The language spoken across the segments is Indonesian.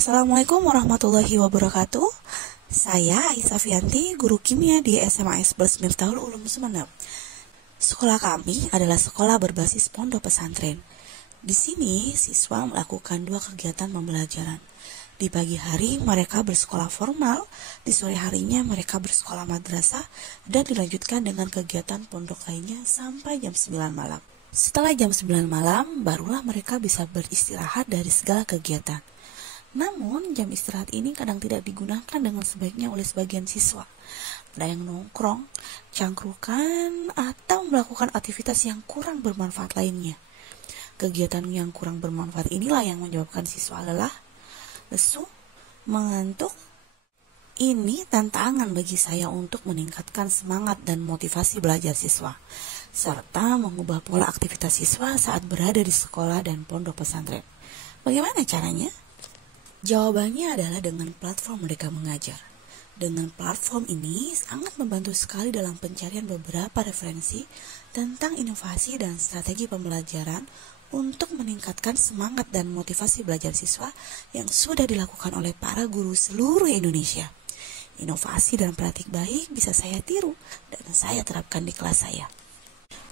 Assalamualaikum warahmatullahi wabarakatuh. Saya Aisyah Fianti, guru kimia di SMA Isbers Miftahul Ulum Sumeneb. Sekolah kami adalah sekolah berbasis pondok pesantren. Di sini, siswa melakukan dua kegiatan pembelajaran. Di pagi hari mereka bersekolah formal, di sore harinya mereka bersekolah madrasah, dan dilanjutkan dengan kegiatan pondok lainnya sampai jam 9 malam. Setelah jam 9 malam, barulah mereka bisa beristirahat dari segala kegiatan. Namun, jam istirahat ini kadang tidak digunakan dengan sebaiknya oleh sebagian siswa. Ada yang nongkrong, cangkrukan, atau melakukan aktivitas yang kurang bermanfaat lainnya. Kegiatan yang kurang bermanfaat inilah yang menyebabkan siswa lelah, lesu, mengantuk. Ini tantangan bagi saya untuk meningkatkan semangat dan motivasi belajar siswa, serta mengubah pola aktivitas siswa saat berada di sekolah dan pondok pesantren. Bagaimana caranya? Jawabannya adalah dengan platform Merdeka Mengajar. Dengan platform ini sangat membantu sekali dalam pencarian beberapa referensi tentang inovasi dan strategi pembelajaran untuk meningkatkan semangat dan motivasi belajar siswa yang sudah dilakukan oleh para guru seluruh Indonesia. Inovasi dan praktik baik bisa saya tiru dan saya terapkan di kelas saya.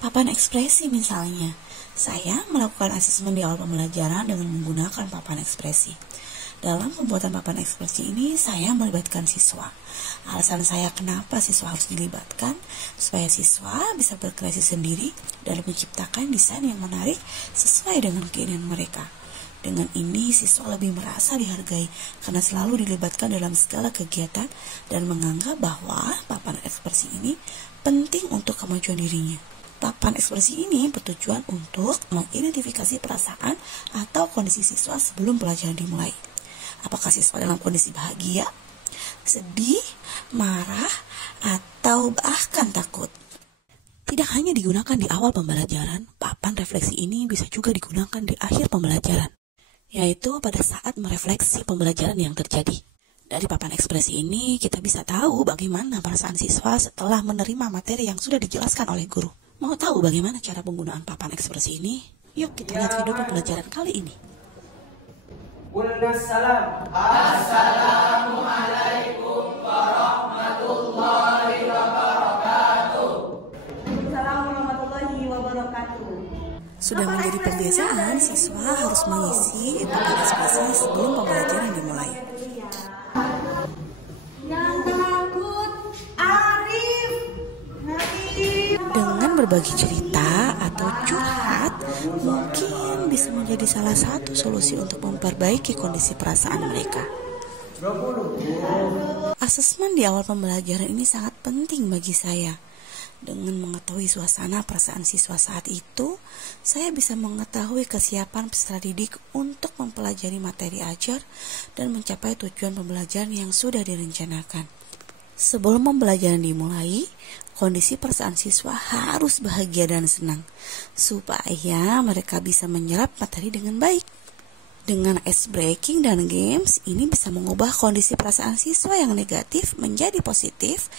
Papan ekspresi misalnya, saya melakukan asesmen di awal pembelajaran dengan menggunakan papan ekspresi. Dalam pembuatan papan ekspresi ini, saya melibatkan siswa. Alasan saya kenapa siswa harus dilibatkan, supaya siswa bisa berkreasi sendiri dan menciptakan desain yang menarik sesuai dengan keinginan mereka. Dengan ini, siswa lebih merasa dihargai karena selalu dilibatkan dalam segala kegiatan dan menganggap bahwa papan ekspresi ini penting untuk kemajuan dirinya. Papan ekspresi ini bertujuan untuk mengidentifikasi perasaan atau kondisi siswa sebelum pelajaran dimulai. Apakah siswa dalam kondisi bahagia, sedih, marah, atau bahkan takut? Tidak hanya digunakan di awal pembelajaran, papan refleksi ini bisa juga digunakan di akhir pembelajaran, yaitu pada saat merefleksi pembelajaran yang terjadi. Dari papan ekspresi ini, kita bisa tahu bagaimana perasaan siswa setelah menerima materi yang sudah dijelaskan oleh guru. Mau tahu bagaimana cara penggunaan papan ekspresi ini? Yuk kita lihat video pembelajaran kali ini. Assalamualaikum warahmatullahi wabarakatuh. Warahmatullahi wabarakatuh. Sudah menjadi kebiasaan, siswa harus mengisi papan ekspresi sebelum pembelajaran dimulai. Yang takut Arif. Dengan berbagi cerita atau curhat, mungkin bisa menjadi salah satu solusi untuk memperbaiki kondisi perasaan mereka. Asesmen di awal pembelajaran ini sangat penting bagi saya. Dengan mengetahui suasana perasaan siswa saat itu, saya bisa mengetahui kesiapan peserta didik untuk mempelajari materi ajar dan mencapai tujuan pembelajaran yang sudah direncanakan. Sebelum pembelajaran dimulai, kondisi perasaan siswa harus bahagia dan senang, supaya mereka bisa menyerap materi dengan baik. Dengan ice breaking dan games, ini bisa mengubah kondisi perasaan siswa yang negatif menjadi positif,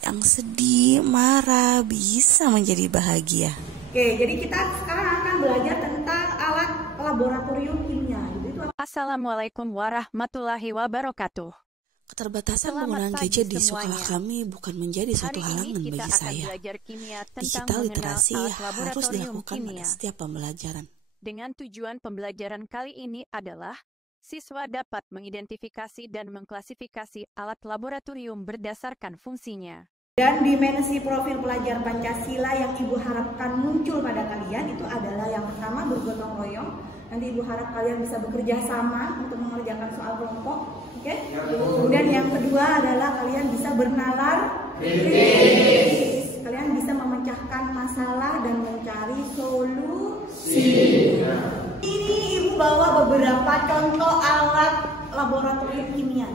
yang sedih, marah, bisa menjadi bahagia. Oke, jadi kita sekarang akan belajar tentang alat laboratorium kimia. Assalamualaikum warahmatullahi wabarakatuh. Keterbatasan penggunaan gadget di sekolah kami bukan menjadi suatu halangan bagi saya. Digital literasi harus dilakukan pada setiap pembelajaran. Dengan tujuan pembelajaran kali ini adalah siswa dapat mengidentifikasi dan mengklasifikasi alat laboratorium berdasarkan fungsinya. Dan dimensi profil pelajar Pancasila yang Ibu harapkan muncul pada kalian itu adalah yang pertama bergotong royong. Nanti Ibu harap kalian bisa bekerja sama untuk mengerjakan soal kelompok. Oke? Kemudian yang kedua adalah kalian bisa bernalar kritis. Kalian bisa memecahkan masalah dan mencari solusi. Ini Ibu bawa beberapa contoh alat laboratorium kimia.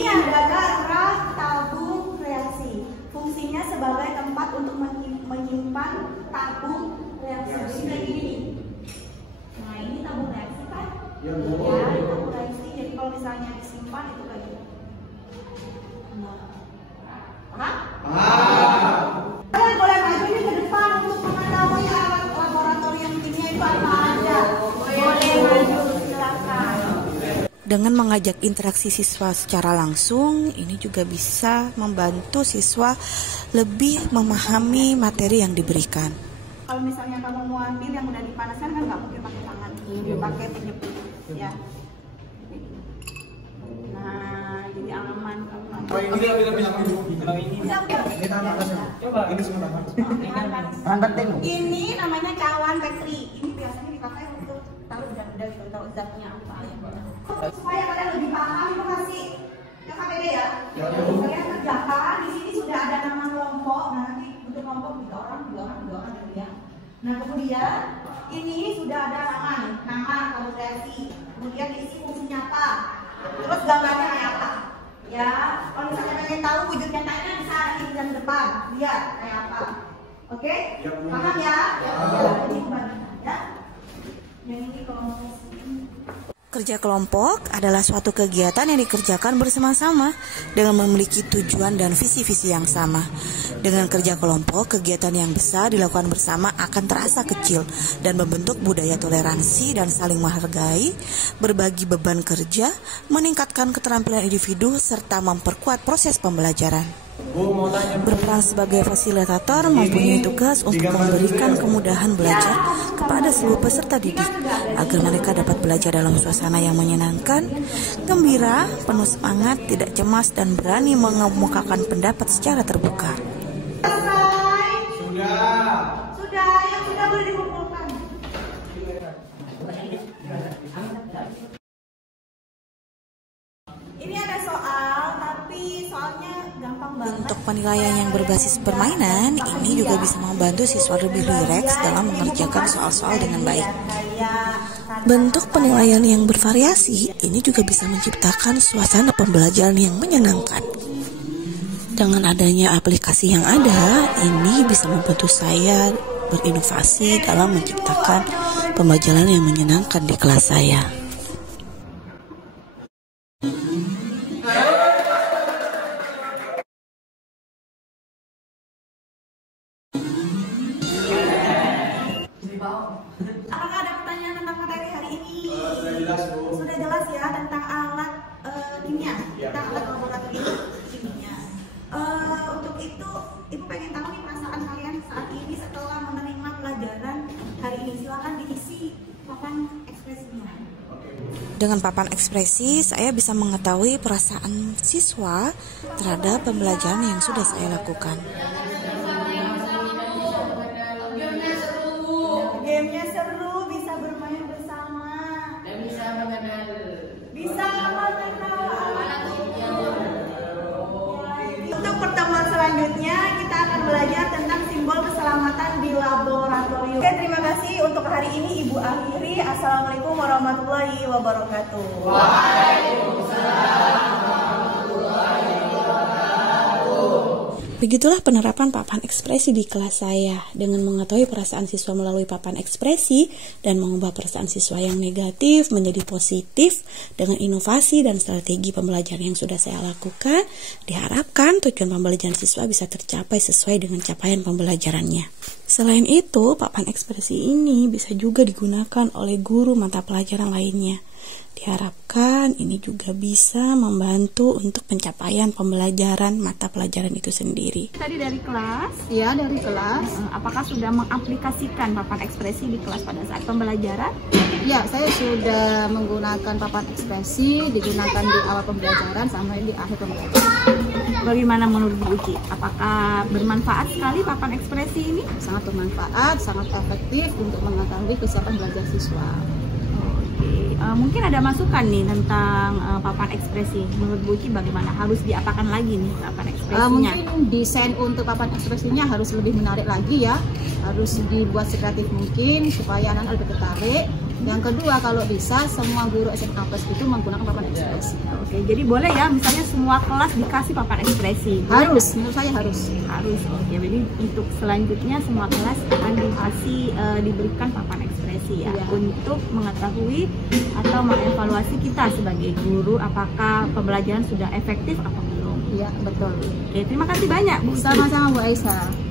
Ini adalah rak tabung reaksi. Fungsinya sebagai tempat untuk menyimpan tabung reaksi. Kayak gini. Nah, ini tabung reaksi kan? Ya, tabung reaksi. Jadi kalau misalnya disimpan itu kayak gini. Paham? Kalian boleh maju ke depan untuk mengetahui alat laboratorium kimia itu apa aja. Boleh maju, silakan. Dengan mengajak interaksi siswa secara langsung, ini juga bisa membantu siswa lebih memahami materi yang diberikan. Kalau misalnya kamu mau ambil yang udah dipanaskan kan nggak mungkin pakai tangan, pakai penjepit ya. Nah, jadi aman kalau ini namanya cawan Petri. Ini biasanya dipakai untuk tahu udah tahu zatnya apa ya. Supaya kalian lebih paham, itu kasih KPD ya. Kalian kerjakan di sini sudah ada nama kelompok. Nah, nanti untuk kelompok 3 orang ya. Nah, kemudian ini sudah ada nama kolaborasi. Kemudian isi fungsinya apa? Terus gambarnya kayak apa? Ya, kalau misalnya pengen tahu wujud nyatanya bisa di yang depan. Lihat kayak apa. Oke? Paham ya? Ini kebanyakan ya. Yang ini kelompok. Kerja kelompok adalah suatu kegiatan yang dikerjakan bersama-sama dengan memiliki tujuan dan visi-visi yang sama. Dengan kerja kelompok, kegiatan yang besar dilakukan bersama akan terasa kecil dan membentuk budaya toleransi dan saling menghargai, berbagi beban kerja, meningkatkan keterampilan individu, serta memperkuat proses pembelajaran. Berperan sebagai fasilitator mempunyai tugas untuk memberikan kemudahan belajar kepada seluruh peserta didik agar mereka dapat belajar dalam suasana yang menyenangkan, gembira, penuh semangat, tidak cemas, dan berani mengemukakan pendapat secara terbuka. Sudah, yang sudah boleh dikumpulkan. Ini ada soal, tapi soalnya gampang banget. Untuk penilaian yang berbasis permainan, ini juga bisa membantu siswa lebih rileks dalam mengerjakan soal-soal dengan baik. Bentuk penilaian yang bervariasi, ini juga bisa menciptakan suasana pembelajaran yang menyenangkan. Dengan adanya aplikasi yang ada, ini bisa membantu saya berinovasi dalam menciptakan pembelajaran yang menyenangkan di kelas saya. Apakah ada pertanyaan tentang materi hari ini? Sudah jelas ya tentang alat kimia, tentang alat laboratorium kimia. Untuk itu, Ibu pengen tahu nih perasaan kalian saat ini setelah menerima pelajaran hari ini. Silakan diisi papan ekspresinya. Dengan papan ekspresi, saya bisa mengetahui perasaan siswa terhadap pembelajaran yang sudah saya lakukan. Gamenya seru, bisa bermain bersama, Dan bisa mengenal. bisa mengenal alat. Untuk pertemuan selanjutnya kita akan belajar tentang simbol keselamatan di laboratorium. Oke, terima kasih untuk hari ini Ibu akhiri. Assalamualaikum warahmatullahi wabarakatuh. Begitulah penerapan papan ekspresi di kelas saya. Dengan mengetahui perasaan siswa melalui papan ekspresi dan mengubah perasaan siswa yang negatif menjadi positif dengan inovasi dan strategi pembelajaran yang sudah saya lakukan, diharapkan tujuan pembelajaran siswa bisa tercapai sesuai dengan capaian pembelajarannya. Selain itu, papan ekspresi ini bisa juga digunakan oleh guru mata pelajaran lainnya. Diharapkan ini juga bisa membantu untuk pencapaian pembelajaran mata pelajaran itu sendiri. Tadi dari kelas, Ya, dari kelas. apakah sudah mengaplikasikan papan ekspresi di kelas pada saat pembelajaran? Ya, saya sudah menggunakan papan ekspresi, digunakan di awal pembelajaran sampai di akhir pembelajaran. Bagaimana menurut Bu Uci? Apakah bermanfaat sekali papan ekspresi ini? Sangat bermanfaat, sangat efektif untuk mengetahui kesiapan belajar siswa. Mungkin ada masukan nih tentang papan ekspresi. Menurut Bu Uci bagaimana? Harus diapakan lagi nih papan ekspresinya? Mungkin desain untuk papan ekspresinya harus lebih menarik lagi ya. Harus dibuat sekreatif mungkin supaya anak-anak lebih tertarik. Yang kedua, kalau bisa semua guru SMA Plus itu menggunakan papan ekspresi. Oke, jadi boleh ya misalnya semua kelas dikasih papan ekspresi? Harus, menurut saya harus. Harus. Oke, jadi untuk selanjutnya semua kelas akan diberikan papan ekspresi ya, Iya. untuk mengetahui atau mengevaluasi kita sebagai guru apakah pembelajaran sudah efektif atau belum. Iya, betul. Oke, terima kasih banyak Bu. Sama-sama Bu Aisyah.